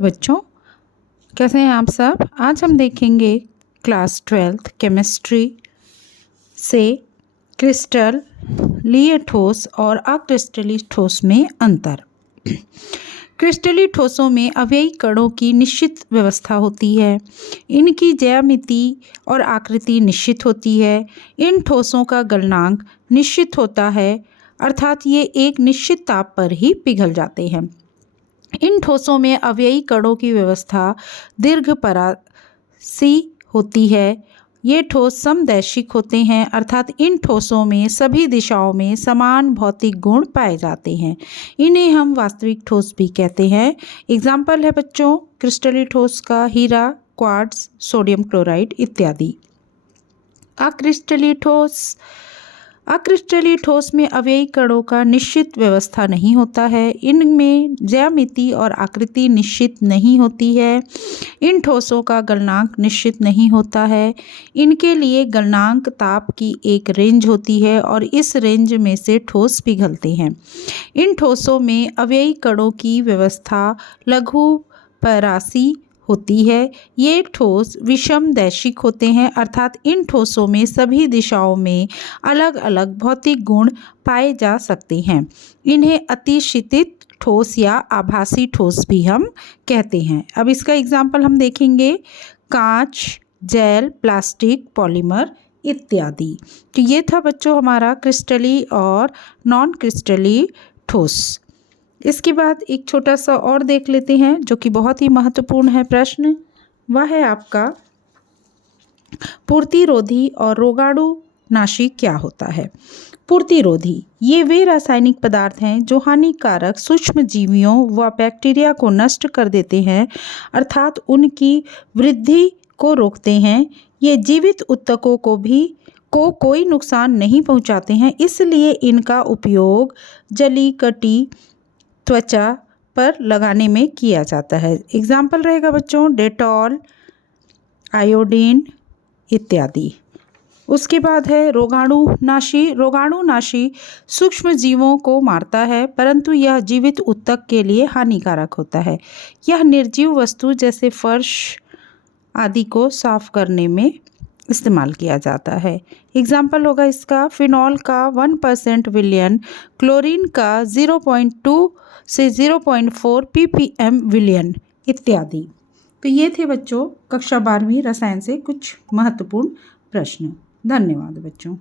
बच्चों, कैसे हैं आप सब। आज हम देखेंगे क्लास 12th केमिस्ट्री से क्रिस्टलीय ठोस और अक्रिस्टलीय ठोस में अंतर। क्रिस्टलीय ठोसों में अव्ययी कणों की निश्चित व्यवस्था होती है। इनकी ज्यामिति और आकृति निश्चित होती है। इन ठोसों का गलनांक निश्चित होता है, अर्थात ये एक निश्चित ताप पर ही पिघल जाते हैं। इन ठोसों में अव्ययी कणों की व्यवस्था दीर्घपरासी होती है। ये ठोस समदैशिक होते हैं, अर्थात इन ठोसों में सभी दिशाओं में समान भौतिक गुण पाए जाते हैं। इन्हें हम वास्तविक ठोस भी कहते हैं। एग्जाम्पल है बच्चों क्रिस्टलीय ठोस का हीरा, क्वार्ट्ज, सोडियम क्लोराइड इत्यादि। अक्रिस्टलीय ठोस में अव्ययी कणों का निश्चित व्यवस्था नहीं होता है। इनमें ज्यामिति और आकृति निश्चित नहीं होती है। इन ठोसों का गलनांक निश्चित नहीं होता है। इनके लिए गलनांक ताप की एक रेंज होती है और इस रेंज में से ठोस पिघलते हैं। इन ठोसों में अव्ययी कणों की व्यवस्था लघुपरासी होती है। ये ठोस विषमदैशिक होते हैं, अर्थात इन ठोसों में सभी दिशाओं में अलग अलग भौतिक गुण पाए जा सकते हैं। इन्हें अतिशीतित ठोस या आभासी ठोस भी हम कहते हैं। अब इसका एग्जाम्पल हम देखेंगे कांच, जेल, प्लास्टिक, पॉलीमर इत्यादि। तो ये था बच्चों हमारा क्रिस्टलीय और नॉन क्रिस्टलीय ठोस। इसके बाद एक छोटा सा और देख लेते हैं जो कि बहुत ही महत्वपूर्ण है प्रश्न। वह है आपका पूर्तिरोधी और रोगाणुनाशी क्या होता है। पूर्तिरोधी ये वे रासायनिक पदार्थ हैं जो हानिकारक सूक्ष्म जीवियों व बैक्टीरिया को नष्ट कर देते हैं, अर्थात उनकी वृद्धि को रोकते हैं। ये जीवित ऊतकों को कोई नुकसान नहीं पहुंचाते हैं, इसलिए इनका उपयोग जली कटी त्वचा पर लगाने में किया जाता है। एग्जाम्पल रहेगा बच्चों डेटॉल, आयोडीन इत्यादि। उसके बाद है रोगाणुनाशी। रोगाणुनाशी सूक्ष्म जीवों को मारता है, परंतु यह जीवित ऊतक के लिए हानिकारक होता है। यह निर्जीव वस्तु जैसे फर्श आदि को साफ करने में इस्तेमाल किया जाता है। एग्जाम्पल होगा इसका फिनॉल का 1% विलयन, क्लोरीन का 0.2 से 0.4 ppm विलयन इत्यादि। तो ये थे बच्चों कक्षा 12वीं रसायन से कुछ महत्वपूर्ण प्रश्न। धन्यवाद बच्चों।